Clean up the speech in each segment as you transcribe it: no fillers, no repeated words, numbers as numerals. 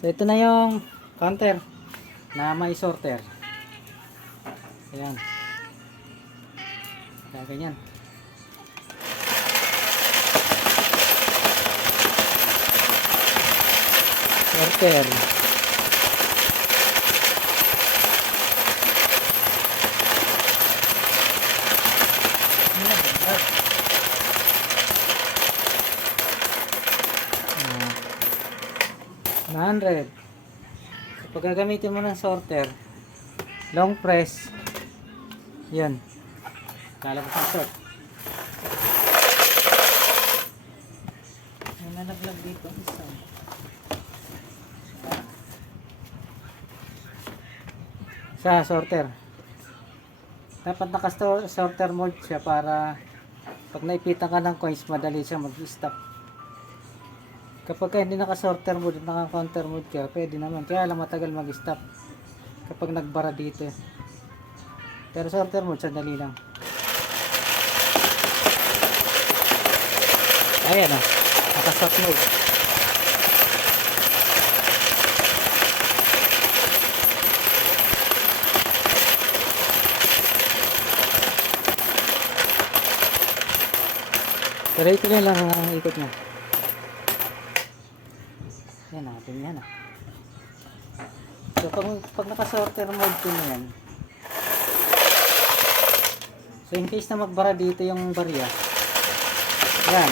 So ito na yung counter na may sorter. Ayan. Kaya ganyan. Sorter. 100. So, pag gagamitin mo ng sorter, long press, yun, lalabas ang short. May nalaglag dito isa. Sa sorter, dapat naka-sorter mode siya para pag naipitan ka ng coins, madali siya mag-stop. Kapag hindi naka-sorter mode, naka-counter mode ka, pwede naman. Kaya lang matagal mag-stop kapag nagbara dito. Pero sorter mode, sandali lang. Ayan o, naka-stop mode. Pero ito lang ang ikot niya. Yan natin yan ah. So pag naka-sorter mode ko na yan, so in case na magbara dito yung barya, yan,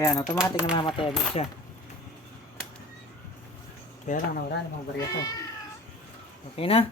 ayan, automatic na mamatay agad siya. Kaya lang nawala namang barya ko. Okay na.